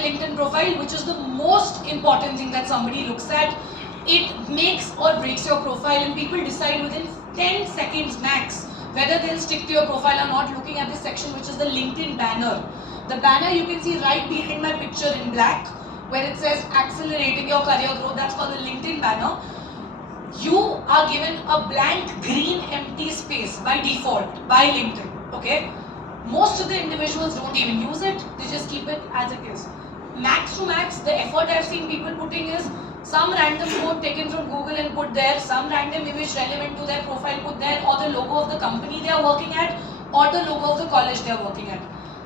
your LinkedIn profile, which is the most important thing that somebody looks at. It makes or breaks your profile, and people decide within 10 seconds max whether they'll stick to your profile or not, looking at this section, which is the LinkedIn banner. The banner you can see right behind my picture in black, where it says accelerating your career growth. That's called the LinkedIn banner. You are given a blank green empty space by default by LinkedIn. Okay, most of the individuals don't even use it, they just keep it as it is. Max to max, the effort I've seen people putting is some random quote taken from Google and put there, some random image relevant to their profile put there, or the logo of the company they are working at, or the logo of the college they are working at.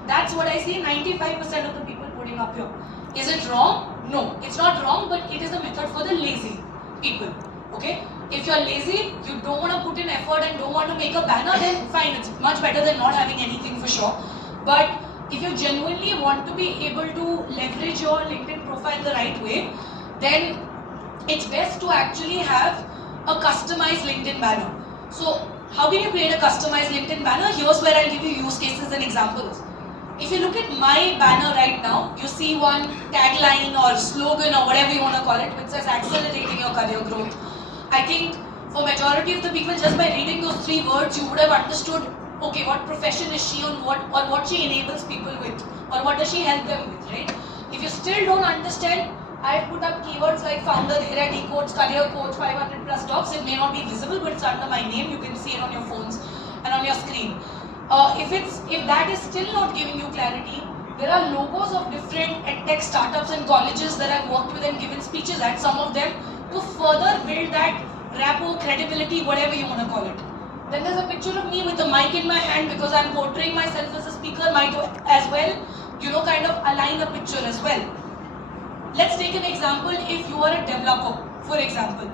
That's what I see 95% of the people putting up here. Is it wrong? No, it's not wrong, but it is a method for the lazy people. Okay? If you're lazy, you don't want to put in effort and don't want to make a banner, then fine, it's much better than not having anything for sure. But if you genuinely want to be able to leverage your LinkedIn profile the right way, then it's best to actually have a customized LinkedIn banner. So how can you create a customized LinkedIn banner? Here's where I'll give you use cases and examples. If you look at my banner right now, you see one tagline or slogan or whatever you want to call it, which says accelerating your career growth. I think for majority of the people, just by reading those 3 words, you would have understood, okay, what profession is she on, what she enables people with, or what does she help them with, right? If you still don't understand, I've put up keywords like founder, Dehradee coach, career coach, 500 plus talks. It may not be visible, but it's under my name. You can see it on your phones and on your screen. If that is still not giving you clarity, there are logos of different edtech startups and colleges that I've worked with and given speeches at, some of them, to further build that rapport, credibility, whatever you want to call it. Then there's a picture of me with a mic in my hand because I'm portraying myself as a speaker, might as well, kind of align a picture as well. Let's take an example. If you are a developer, for example.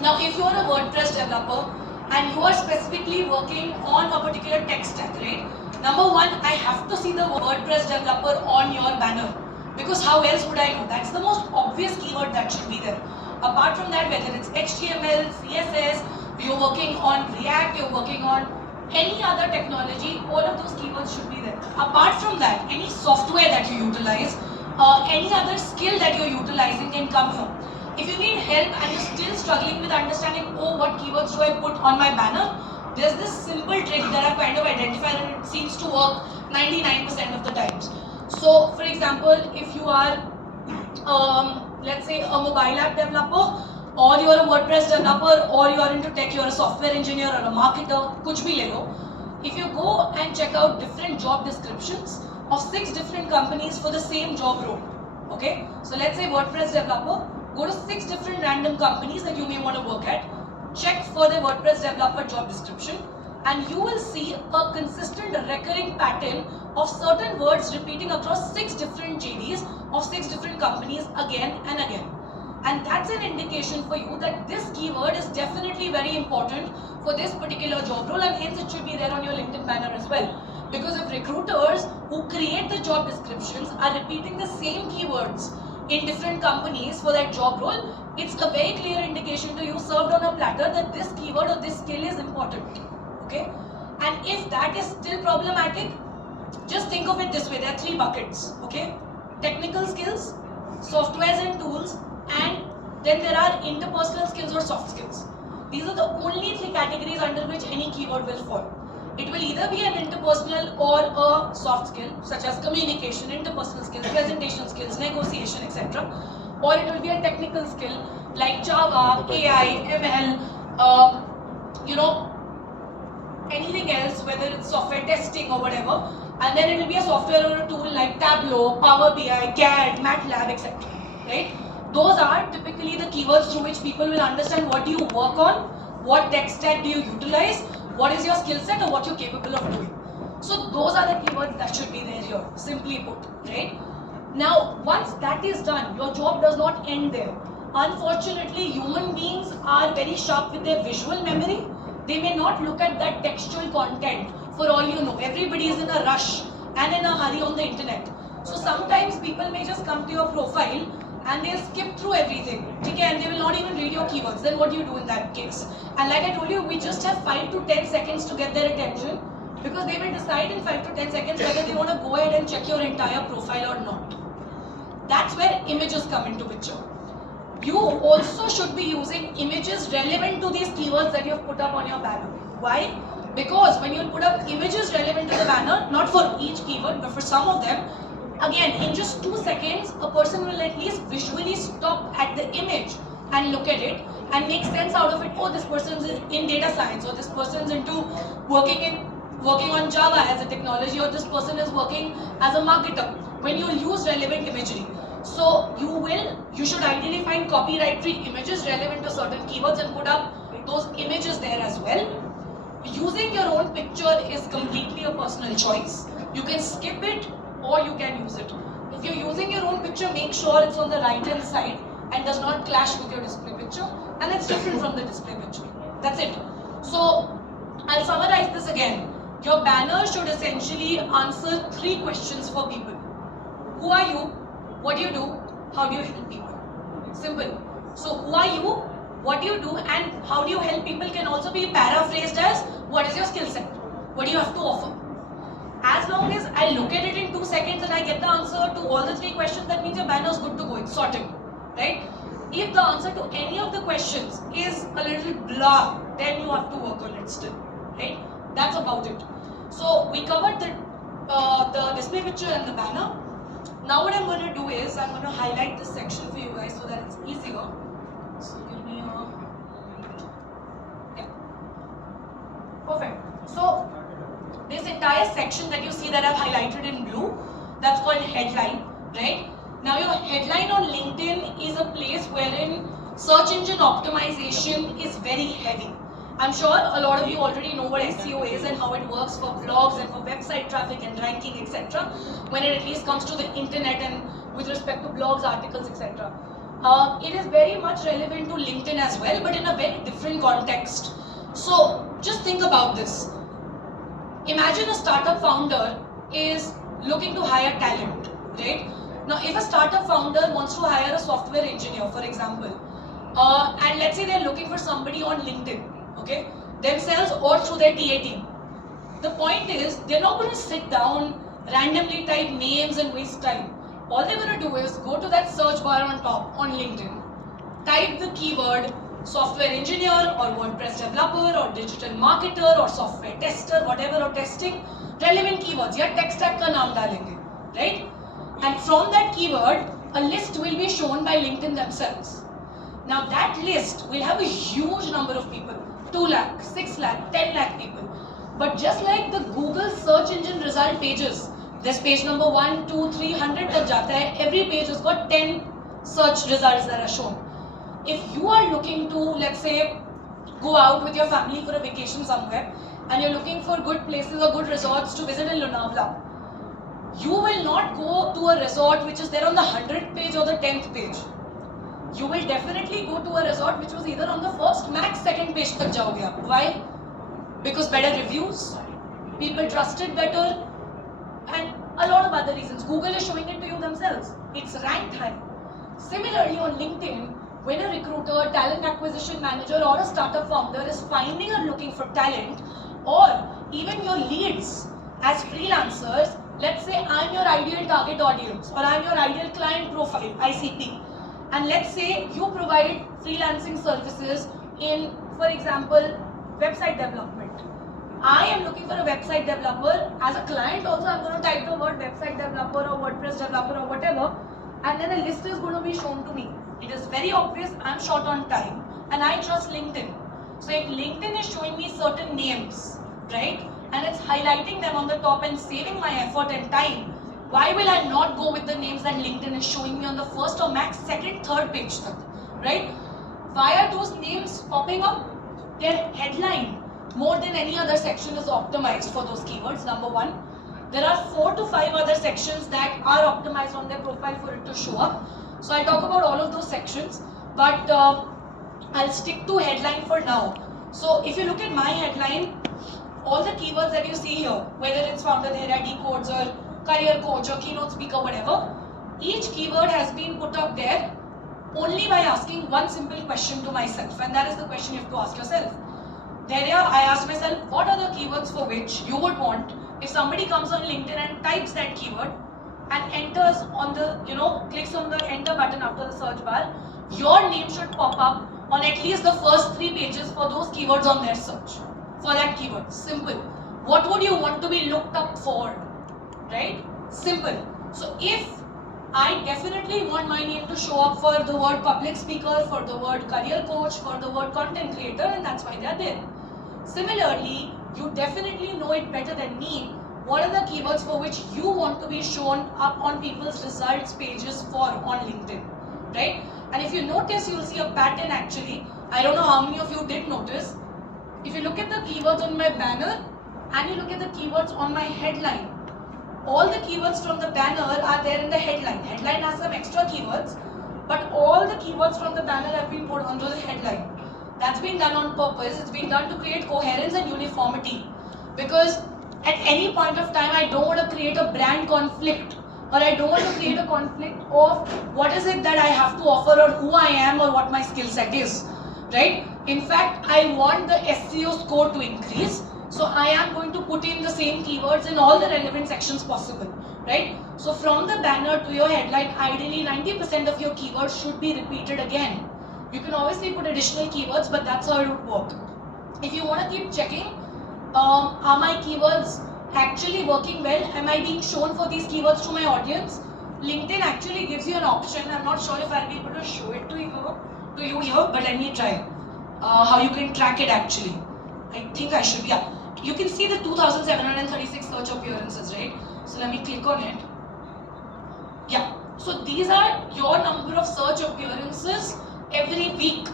Now, if you are a WordPress developer and you are specifically working on a particular tech stack, right? Number one, I have to see the WordPress developer on your banner, because how else would I know? That's the most obvious keyword that should be there. Apart from that, whether it's HTML, CSS, you're working on React, you're working on any other technology, all of those keywords should be there. Apart from that, any software that you utilize, any other skill that you're utilizing can come here. If you need help and you're still struggling with understanding, oh, what keywords do I put on my banner? There's this simple trick that I've kind of identified, and it seems to work 99% of the times. So, for example, if you are, let's say, a mobile app developer, or you're a WordPress developer, or you're into tech, you're a software engineer or a marketer, kuch bhi le lo. If you go and check out different job descriptions of 6 different companies for the same job role, okay? So let's say WordPress developer, go to 6 different random companies that you may want to work at, check for the WordPress developer job description, and you will see a consistent recurring pattern of certain words repeating across 6 different JDs of 6 different companies again and again. And that's an indication for you that this keyword is definitely very important for this particular job role, and hence it should be there on your LinkedIn banner as well. Because if recruiters who create the job descriptions are repeating the same keywords in different companies for that job role, it's a very clear indication to you, served on a platter, that this keyword or this skill is important. Okay? And if that is still problematic, just think of it this way. There are 3 buckets. Okay? Technical skills, softwares and tools, and then there are interpersonal skills or soft skills. These are the only 3 categories under which any keyword will fall. It will either be an interpersonal or a soft skill, such as communication, interpersonal skills, presentation skills, negotiation, etc. Or it will be a technical skill like Java, AI, ML, anything else, whether it's software testing or whatever. And then it will be a software or a tool like Tableau, Power BI, CAD, MATLAB, etc. Right? Those are typically the keywords through which people will understand what do you work on, what tech stack do you utilize, what is your skill set, or what you're capable of doing. So those are the keywords that should be there here, simply put, right? Now, once that is done, your job does not end there. Unfortunately, human beings are very sharp with their visual memory. They may not look at that textual content for all you know. Everybody is in a rush and in a hurry on the internet. So sometimes people may just come to your profile and they'll skip through everything, okay, and they will not even read your keywords. Then what do you do in that case? And like I told you, we just have 5 to 10 seconds to get their attention, because they will decide in 5 to 10 seconds whether they want to go ahead and check your entire profile or not. That's where images come into picture. You also should be using images relevant to these keywords that you have put up on your banner. Why? Because when you put up images relevant to the banner, not for each keyword, but for some of them, again, in just 2 seconds, a person will at least visually stop at the image and look at it and make sense out of it. Oh, this person's in data science, or this person's into working on Java as a technology, or this person is working as a marketer. When you use relevant imagery, so you should ideally find copyright-free images relevant to certain keywords and put up those images there as well. Using your own picture is completely a personal choice. You can skip it or you can use it. If you're using your own picture, make sure it's on the right hand side and does not clash with your display picture, and it's different from the display picture. That's it. So I'll summarize this again. Your banner should essentially answer 3 questions for people. Who are you? What do you do? How do you help people? Simple. So who are you? What do you do? And how do you help people can also be paraphrased as what is your skill set? What do you have to offer? As long as I look at it in 2 seconds and I get the answer to all the 3 questions, that means your banner is good to go. It's sorted, right? If the answer to any of the questions is a little blah, then you have to work on it still, right? That's about it. So we covered the display picture and the banner. Now what I'm going to do is I'm going to highlight this section for you guys so that it's easier. So give me a... Yeah. Perfect. So this entire section that you see that I've highlighted in blue, that's called headline, right? Now your headline on LinkedIn is a place wherein search engine optimization is very heavy. I'm sure a lot of you already know what SEO is and how it works for blogs and for website traffic and ranking, etc. When it at least comes to the internet and with respect to blogs, articles, etc. It is very much relevant to LinkedIn as well, but in a very different context. So just think about this. Imagine a startup founder is looking to hire talent, right? Now, if a startup founder wants to hire a software engineer, for example, and let's say they're looking for somebody on LinkedIn, okay, themselves or through their TA team. The point is, they're not going to sit down, randomly type names and waste time. All they're going to do is go to that search bar on top on LinkedIn, type the keyword software engineer or WordPress developer or digital marketer or software tester, whatever, or testing, relevant keywords. या tech stack का नाम डालेंगे, right? And from that keyword, a list will be shown by LinkedIn themselves. Now that list will have a huge number of people, 2 lakh, 6 lakh, 10 lakh people. But just like the Google search engine result pages, this page number 1, 2, 3, 100 तक जाता है, every page has got 10 search results that are shown. If you are looking to, let's say, go out with your family for a vacation somewhere, and you're looking for good places or good resorts to visit in Lonavala, you will not go to a resort which is there on the 100th page or the 10th page. You will definitely go to a resort which was either on the first, max second page tak jaoge aap. Why? Because better reviews, people trust it better, and a lot of other reasons. Google is showing it to you themselves. It's ranked high. Similarly on LinkedIn, when a recruiter, talent acquisition manager or a startup founder is finding or looking for talent, or even your leads as freelancers, let's say I'm your ideal target audience or I'm your ideal client profile, ICP, and let's say you provide freelancing services in, for example, website development. I am looking for a website developer. As a client also, I'm going to type the word website developer or WordPress developer or whatever, and then a list is going to be shown to me. It is very obvious I'm short on time and I trust LinkedIn. So if LinkedIn is showing me certain names, right, and it's highlighting them on the top and saving my effort and time, why will I not go with the names that LinkedIn is showing me on the first or max second, third page, right? Why are those names popping up? Their headline more than any other section is optimized for those keywords, number 1. There are 4 to 5 other sections that are optimized on their profile for it to show up. So I'll talk about all of those sections, but I'll stick to headline for now. So if you look at my headline, all the keywords that you see here, whether it's founder Dehra codes or career coach or keynote speaker, whatever, each keyword has been put up there only by asking one simple question to myself, and that is the question you have to ask yourself. There I asked myself, what are the keywords for which you would want, if somebody comes on LinkedIn and types that keyword, and enters on the, clicks on the enter button after the search bar, your name should pop up on at least the first 3 pages for those keywords on their search. For that keyword. Simple. What would you want to be looked up for? Right? Simple. So if I definitely want my name to show up for the word public speaker, for the word career coach, for the word content creator, and that's why they are there. Similarly, you definitely know it better than me. What are the keywords for which you want to be shown up on people's results pages for on LinkedIn, right? And if you notice, you'll see a pattern actually. I don't know how many of you did notice. If you look at the keywords on my banner and you look at the keywords on my headline, all the keywords from the banner are there in the headline. Headline has some extra keywords, but all the keywords from the banner have been put onto the headline. That's been done on purpose. It's been done to create coherence and uniformity. Because at any point of time, I don't want to create a brand conflict, or I don't want to create a conflict of what is it that I have to offer, or who I am, or what my skill set is, right? In fact, I want the SEO score to increase. So I am going to put in the same keywords in all the relevant sections possible, right? So from the banner to your headline, ideally 90% of your keywords should be repeated again. You can obviously put additional keywords, but that's how it would work. If you want to keep checking, are my keywords actually working well? Am I being shown for these keywords to my audience? LinkedIn actually gives you an option. I'm not sure if I'll be able to show it to you here, but let me try. How you can track it actually. I think I should, yeah. You can see the 2,736 search appearances, right? So let me click on it. Yeah. So these are your number of search appearances every week.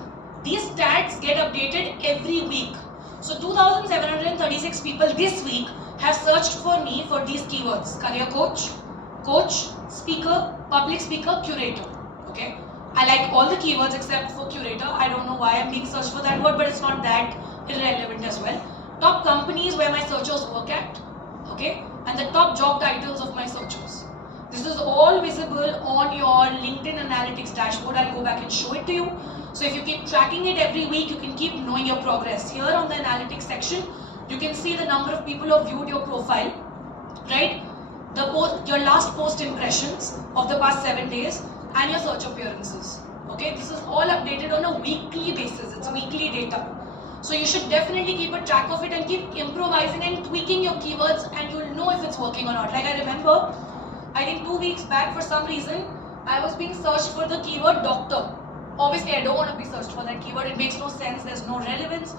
These stats get updated every week. So 2,736 people this week have searched for me for these keywords: career coach, coach, speaker, public speaker, curator. Okay. I like all the keywords except for curator. I don't know why I'm being searched for that word, but it's not that irrelevant as well. Top companies where my searchers work at, okay, and the top job titles of my searchers. This is all visible on your LinkedIn Analytics dashboard. I'll go back and show it to you. So if you keep tracking it every week, you can keep knowing your progress. Here on the Analytics section, you can see the number of people who have viewed your profile, right? Your last post impressions of the past 7 days and your search appearances. Okay, this is all updated on a weekly basis. It's weekly data. So you should definitely keep a track of it and keep improvising and tweaking your keywords, and you'll know if it's working or not. Like I remember, I think 2 weeks back, for some reason, I was being searched for the keyword doctor. Obviously, I don't want to be searched for that keyword. It makes no sense. There's no relevance.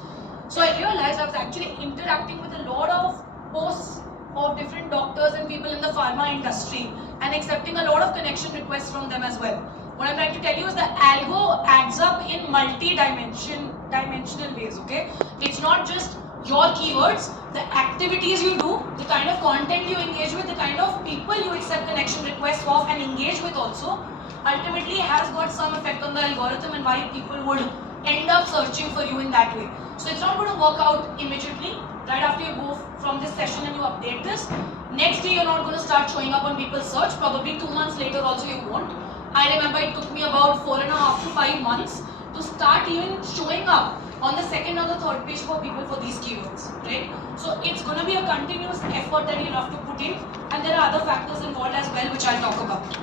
So I realized I was actually interacting with a lot of posts of different doctors and people in the pharma industry and accepting a lot of connection requests from them as well. What I'm trying to tell you is the algo adds up in multi-dimensional ways, okay? It's not just your keywords, the activities you do, the kind of content you engage with, the kind of people you accept connection requests of and engage with also, ultimately has got some effect on the algorithm and why people would end up searching for you in that way. So it's not going to work out immediately. Right after you go from this session and you update this, next day you're not going to start showing up on people's search. Probably 2 months later also you won't. I remember it took me about 4.5 to 5 months to start even showing up on the second or the third page for people for these keywords, right? So it's going to be a continuous effort that you'll have to put in, and there are other factors involved as well, which I'll talk about.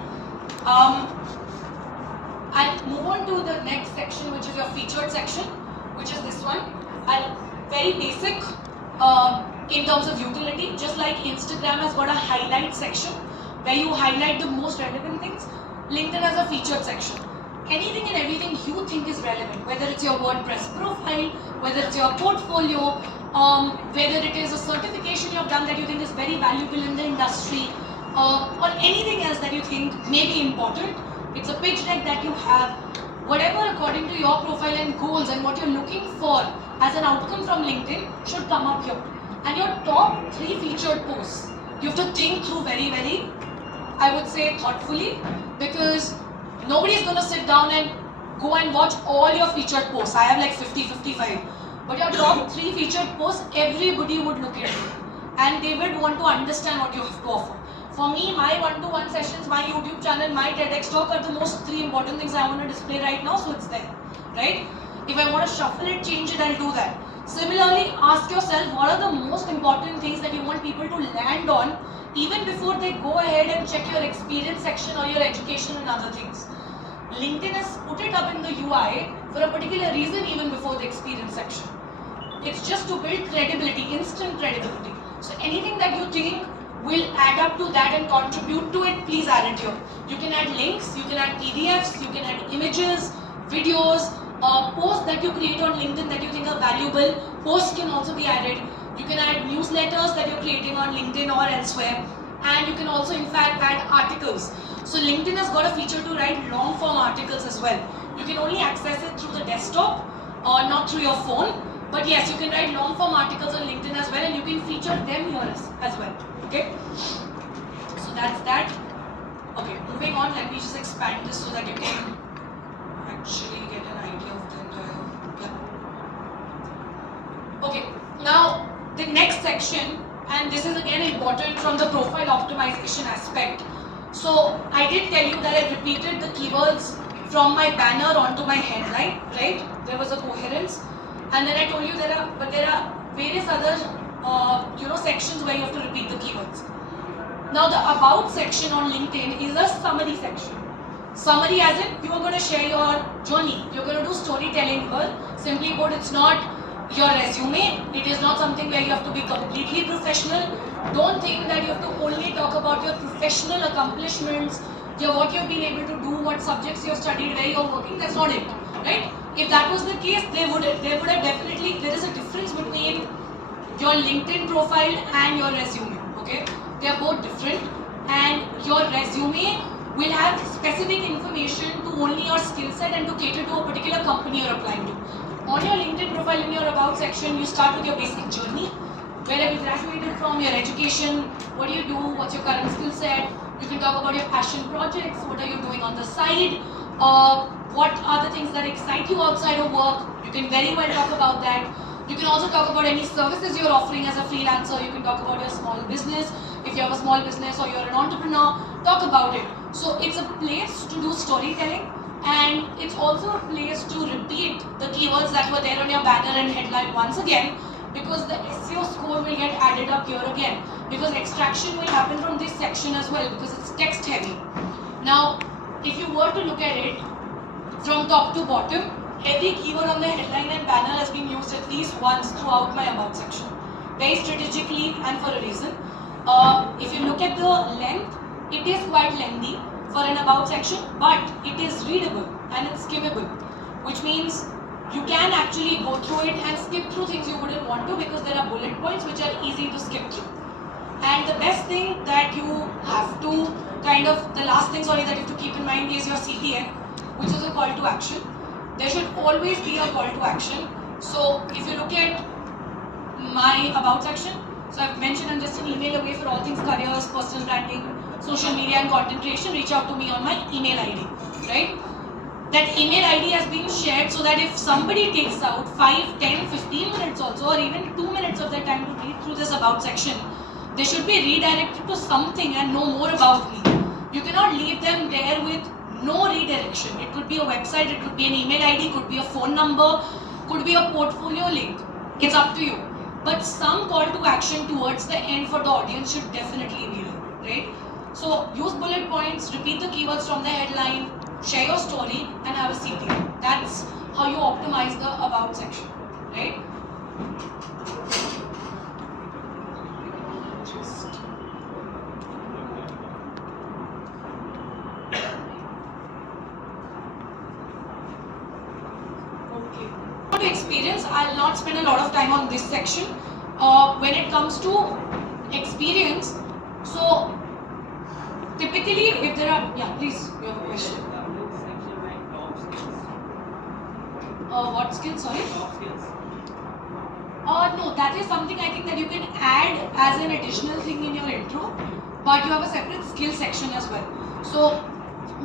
I'll move on to the next section, which is your featured section, which is this one. Very basic in terms of utility, just like Instagram has got a highlight section where you highlight the most relevant things. LinkedIn has a featured section. Anything and everything you think is relevant, whether it's your WordPress profile, whether it's your portfolio, whether it is a certification you have done that you think is very valuable in the industry, or anything else that you think may be important. It's a pitch deck that you have, whatever according to your profile and goals and what you're looking for as an outcome from LinkedIn should come up here. And your top 3 featured posts, you have to think through very, very, I would say, thoughtfully, because nobody is going to sit down and go and watch all your featured posts. I have like 50, 55. But your top 3 featured posts, everybody would look at it. And they would want to understand what you have to offer. For me, my one-to-one sessions, my YouTube channel, my TEDx talk are the most 3 important things I want to display right now, so it's there, right? If I want to shuffle it, change it, I'll do that. Similarly, ask yourself, what are the most important things that you want people to land on even before they go ahead and check your experience section or your education and other things. LinkedIn has put it up in the UI for a particular reason even before the experience section. It's just to build credibility, instant credibility. So anything that you think will add up to that and contribute to it, please add it here. You can add links, you can add PDFs, you can add images, videos, posts that you create on LinkedIn that you think are valuable. Posts can also be added. You can add newsletters that you're creating on LinkedIn or elsewhere. And you can also in fact add articles. So LinkedIn has got a feature to write long form articles as well. You can only access it through the desktop or not through your phone. But yes, you can write long form articles on LinkedIn as well, and you can feature them here as well. Okay? So that's that. Okay, moving on, let me just expand this so that you can actually get an idea of the entire. Yeah. Okay, now the next section, and this is again important from the profile optimization aspect. So I did tell you that I repeated the keywords from my banner onto my headline, right? There was a coherence. And then I told you there are various other sections where you have to repeat the keywords. Now the about section on LinkedIn is a summary section. Summary as in you are going to share your journey. You're going to do storytelling here. Simply put, it's not your resume. It is not something where you have to be completely professional. Don't think that you have to only talk about your professional accomplishments, what you've been able to do, what subjects you've studied, where you're working. That's not it, right? If that was the case, there would have definitely, there is a difference between your LinkedIn profile and your resume, okay? They are both different, and your resume will have specific information to only your skill set and to cater to a particular company you're applying to. On your LinkedIn profile, in your about section, you start with your basic journey, where have you graduated from, your education, what do you do, what's your current skill set. You can talk about your passion projects, what are you doing on the side, what are the things that excite you outside of work. You can very well talk about that. You can also talk about any services you're offering as a freelancer. You can talk about your small business. If you have a small business or you're an entrepreneur, talk about it. So it's a place to do storytelling, and it's also a place to repeat the keywords that were there on your banner and headline once again, because the SEO score will get added up here again, because extraction will happen from this section as well, because it's text heavy. Now, if you were to look at it from top to bottom, every keyword on the headline and banner has been used at least once throughout my about section, very strategically and for a reason. If you look at the length, it is quite lengthy for an about section, but it is readable and it's skimmable, which means you can actually go through it and skip through things you wouldn't want to, because there are bullet points which are easy to skip through. And the best thing that you have to the last thing that you have to keep in mind is your CTA, which is a call to action. There should always be a call to action. So if you look at my about section, so I've mentioned I'm just an email away for all things careers, personal branding, social media and content creation. Reach out to me on my email ID, right? That email ID has been shared so that if somebody takes out 5, 10, 15 minutes also, or even 2 minutes of their time to read through this about section, they should be redirected to something and know more about me. You cannot leave them there with no redirection. It could be a website, it could be an email ID, could be a phone number, could be a portfolio link. It's up to you. But some call to action towards the end for the audience should definitely be there, right? So use bullet points, repeat the keywords from the headline, share your story, and have a CTA. That's how you optimize the about section, right? Experience, I'll not spend a lot of time on this section. When it comes to experience, so typically if there are, yeah, please, you have a question. What skills, sorry? No, that is something I think that you can add as an additional thing in your intro, but you have a separate skill section as well. So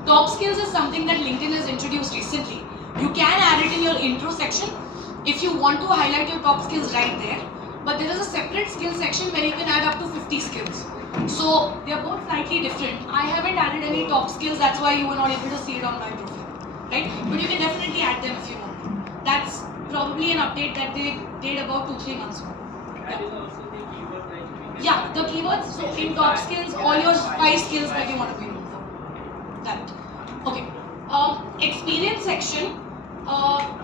top skills is something that LinkedIn has introduced recently. You can add it in your intro section if you want to highlight your top skills right there, but there is a separate skill section where you can add up to 50 skills. So they are both slightly different. I haven't added any top skills, that's why you were not able to see it on my profile, right? But you can definitely add them if you want. That's probably an update that they did about 2-3 months ago. That is also the keyword like Yeah, the keywords. So in top skills, all your 5 skills that you want to be known for. That. Okay. Experience section,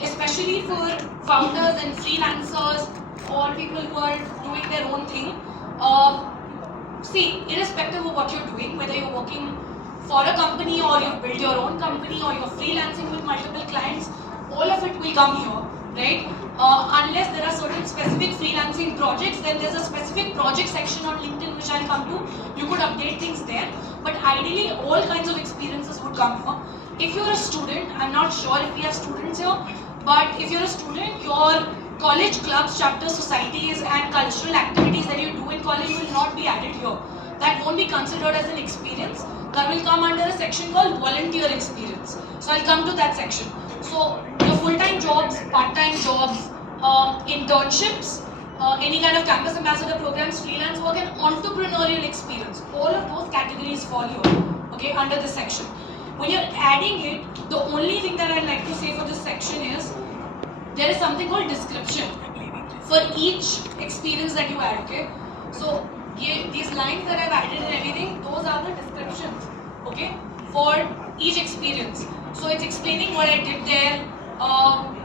especially for founders and freelancers, or people who are doing their own thing. See, irrespective of what you're doing, whether you're working for a company or you've built your own company or you're freelancing with multiple clients, all of it will come here, right? Unless there are certain specific freelancing projects, then there's a specific project section on LinkedIn which I'll come to. You could update things there, but ideally all kinds of experiences would come here. If you're a student, I'm not sure if we have students here, but if you're a student, your college clubs, chapters, societies and cultural activities that you do in college will not be added here. That won't be considered as an experience. That will come under a section called volunteer experience. So I'll come to that section. So your full-time jobs, part-time jobs, internships, any kind of campus ambassador programs, freelance work and entrepreneurial experience. All of those categories fall here, okay, under this section. When you're adding it, the only thing that I'd like to say for this section is there is something called description for each experience that you add, okay? So these lines that I've added and everything, those are the descriptions, okay, for each experience. So it's explaining what I did there,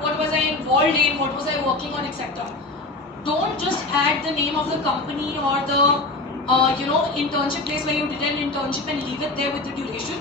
what was I involved in, what was I working on, etc. Don't just add the name of the company or the internship place where you did an internship and leave it there with the duration.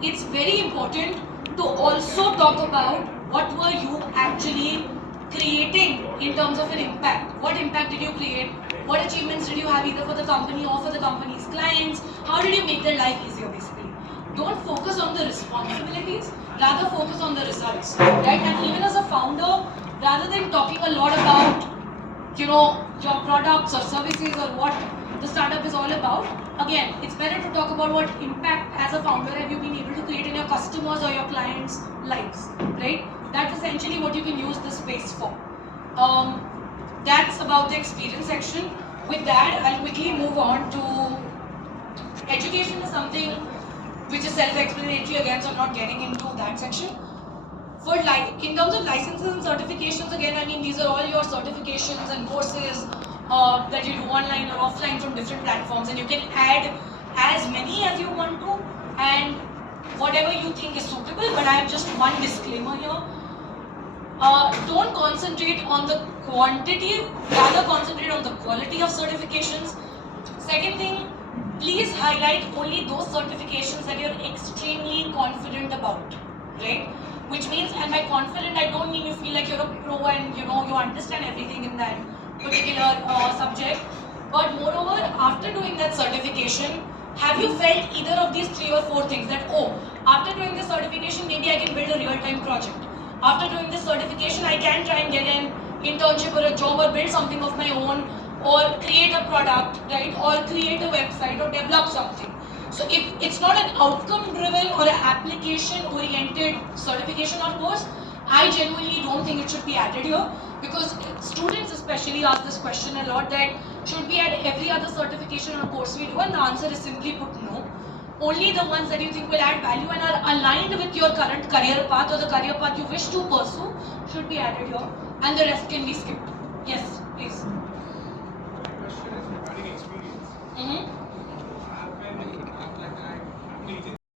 It's very important to also talk about what were you actually creating in terms of an impact. What impact did you create? What achievements did you have either for the company or for the company's clients? How did you make their life easier basically? Don't focus on the responsibilities, rather focus on the results, right? And even as a founder, rather than talking a lot about your products or services or what the startup is all about, again, it's better to talk about what impact as a founder have you been able to create in your customers or your clients' lives, right? That's essentially what you can use this space for. That's about the experience section. With that, I'll quickly move on to education is something which is self-explanatory again, so I'm not getting into that section. In terms of licenses and certifications, again, I mean, these are all your certifications and courses that you do online or offline from different platforms, and you can add as many as you want to and whatever you think is suitable, but I have just one disclaimer here. Don't concentrate on the quantity, rather concentrate on the quality of certifications. Second thing, please highlight only those certifications that you're extremely confident about, right? Which means, and by confident, I don't mean you feel like you're a pro and you understand everything in that particular subject. But moreover, after doing that certification, have you felt either of these 3 or 4 things that, oh, after doing this certification, maybe I can build a real-time project. After doing this certification, I can try and get an internship or a job or build something of my own or create a product, right? Or create a website or develop something. So if it's not an outcome-driven or an application-oriented certification or course, I genuinely don't think it should be added here, because students especially ask this question a lot, that should we add every other certification or course we do, and the answer is simply put no. Only the ones that you think will add value and are aligned with your current career path or the career path you wish to pursue should be added here, and the rest can be skipped. Yes, please.